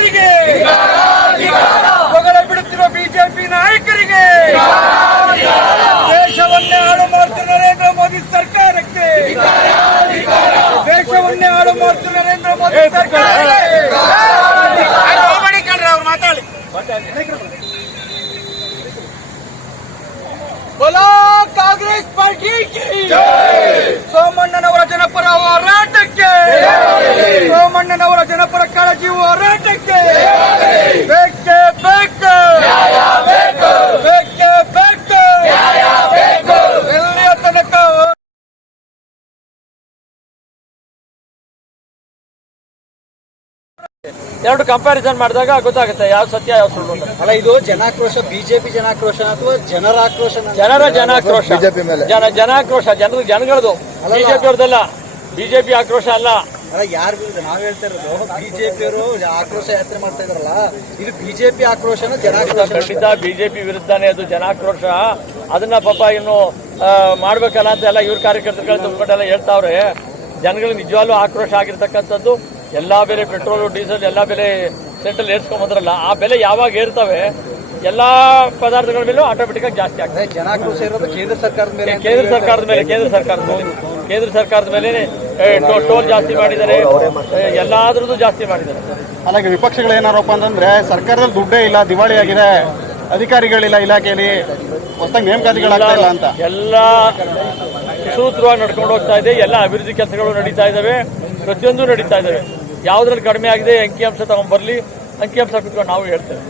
ನಾಯಕರಿಗೆ. ಹೊಗಳ ಬಿಡುತ್ತಿರುವ ಬಿಜೆಪಿ ನಾಯಕರಿಗೆ. ದೇಶವನ್ನೇ ಹಾಳು ಮಾಡುತ್ತಿರುವ ನರೇಂದ್ರ ಮೋದಿ ಸರ್ಕಾರಕ್ಕೆ. ದೇಶವನ್ನೇ ಹಾಳು ಮಾಡುತ್ತಿರುವ ನರೇಂದ್ರ ಮೋದಿ ಸರ್ಕಾರ ಅವ್ರು ಮಾತಾಡಿ. बोला ಕಾಂಗ್ರೆಸ್ ಪಾರ್ಟಿ की ಜನ ಕಾಳಜಿ ಹೋರಾಟಕ್ಕೆ ಬೇಕೇ ಬೇಕು ಬೇಕೇ ಬೇಕು ಎಲ್ಲಿಯ ತನಕ ಎರಡು ಕಂಪ್ಯಾರಿಸನ್ ಮಾಡಿದಾಗ ಗೊತ್ತಾಗುತ್ತೆ ಯಾವ ಸತ್ಯ ಯಾವ ಸುಳ್ಳು ಅಂತ. ಅಲ್ಲ ಇದು ಜನಾಕ್ರೋಶ ಬಿಜೆಪಿ ಜನಾಕ್ರೋಶ ಅಥವಾ ಜನರ ಆಕ್ರೋಶ ಜನರ ಜನಾಕ್ರೋಶ. ಬಿಜೆಪಿ ಮೇಲೆ. ಜನ ಜನಾಕ್ರೋಶ. ಜನರು ಜನಗಳದು. ಬಿಜೆಪಿ ಅವ್ರದ್ದಲ್ಲ ಬಿಜೆಪಿ ಆಕ್ರೋಶ ಅಲ್ಲ. ಅಲ್ಲ ಯಾರು ವಿರುದ್ಧ ನಾವ್ ಹೇಳ್ತಾ ಇರೋದು ಬಿಜೆಪಿ ಅವರು ಆಕ್ರೋಶ ಯಾತ್ರೆ ಮಾಡ್ತಾ ಇದಾರಲ್ಲ ಇದು ಬಿಜೆಪಿ ಆಕ್ರೋಶನ ಜನಾಕ್ರೋಶ ಖಂಡಿತ ಬಿಜೆಪಿ ವಿರುದ್ಧನೇ ಅದು ಜನಾಕ್ರೋಶ ಅದನ್ನ ಪಾಪ ಇನ್ನು ಮಾಡ್ಬೇಕಲ್ಲ ಅಂತ ಎಲ್ಲ ಇವ್ರ ಕಾರ್ಯಕರ್ತರುಗಳು ತುಂಬಿಕೊಂಡೆಲ್ಲ ಹೇಳ್ತಾವ್ರೆ. ಜನಗಳು ನಿಜವಾಗ್ಲೂ ಆಕ್ರೋಶ ಆಗಿರ್ತಕ್ಕಂಥದ್ದು. ಎಲ್ಲಾ ಬೆಲೆ ಪೆಟ್ರೋಲು ಡೀಸೆಲ್ ಎಲ್ಲಾ ಬೆಲೆ ಸೆಂಟ್ರಲ್ ಏರ್ಸ್ಕೊಂಬಂದ್ರಲ್ಲ ಆ ಬೆಲೆ ಯಾವಾಗ ಏರ್ತವೆ ಎಲ್ಲಾ ಪದಾರ್ಥಗಳ ಮೇಲೂ ಆಟೋಮೆಟಿಕ್ ಆಗಿ ಜಾಸ್ತಿ ಆಗ್ತದೆ. ಅದೇ ಜನಾಕ್ರೋಶ ಇರೋದು ಕೇಂದ್ರ ಸರ್ಕಾರದ ಮೇಲೆ ಕೇಂದ್ರ ಸರ್ಕಾರದ ಮೇಲೆ ಕೇಂದ್ರ ಸರ್ಕಾರದ ಮೇಲೆ ಕೇಂದ್ರ ಸರ್ಕಾರದ ಮೇಲೆ ಟೋಲ್ ಜಾಸ್ತಿ ಮಾಡಿದ್ದಾರೆ. ಎಲ್ಲಾದ್ರೂ ಜಾಸ್ತಿ ಮಾಡಿದ್ದಾರೆ. ಅಲ್ಲಾಗೆ ವಿಪಕ್ಷಗಳು ಏನಾರಪ್ಪ ಅಂತಂದ್ರೆ ಸರ್ಕಾರದಲ್ಲಿ ದುಡ್ಡೇ ಇಲ್ಲ ದಿವಾಳಿ ಆಗಿದೆ ಅಧಿಕಾರಿಗಳಿಲ್ಲ ಇಲಾಖೆಯಲ್ಲಿ ಹೊಸದಾಗಿ ನೇಮಕಾತಿಗಳಾಗ್ತಾ ಅಂತ. ಎಲ್ಲ ಸುಸೂತ್ರವಾಗಿ ನಡ್ಕೊಂಡು ಹೋಗ್ತಾ ಇದೆ. ಎಲ್ಲ ಅಭಿವೃದ್ಧಿ ಕೆಲಸಗಳು ನಡೀತಾ ಇದಾವೆ. ಪ್ರತಿಯೊಂದು ನಡೀತಾ ಇದ್ದಾವೆ ಯಾವುದ್ರಲ್ಲಿ ಕಡಿಮೆ ಆಗಿದೆ ಅಂಕಿಅಂಶ ತಗೊಂಡ್ಬರ್ಲಿ ಅಂಕಿಅಂಶ ಕುತ್ಕೊಂಡು ನಾವು ಹೇಳ್ತೇವೆ.